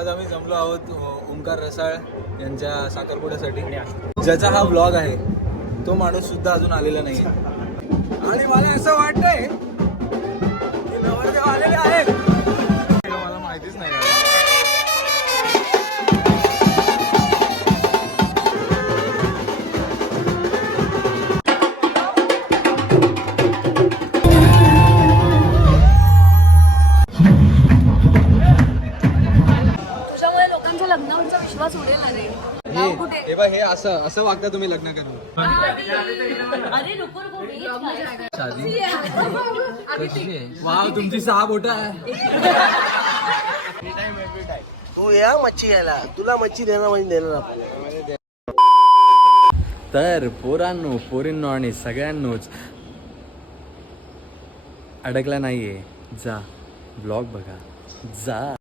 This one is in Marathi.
आज आम्ही जमलो आहोत ओंकार रसाळ यांच्या साखरपुड्यासाठी. ज्याचा हा ब्लॉग आहे तो माणूस सुद्धा अजून आलेला नाही आणि मला असं वाटतंय की नवरदेव आलेले आहेत. मला माहितीच नाही. लग्नाचा विश्वास उडेल ना रे. हे असं असं वागता तुम्ही लग्न करून. अरे नको वाव तुमची 6 बोटं आहे. तू या मच्छी घ्यायला, तुला मच्छी देणार म्हणजे देणार आपण. तर पोरांनो पोरींनो आणि सगळ्यांनोच अडकला नाहीये. जा ब्लॉग बघा जा.